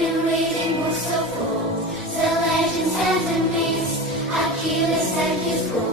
been reading books of old, the legends and the myths, Achilles and his gold.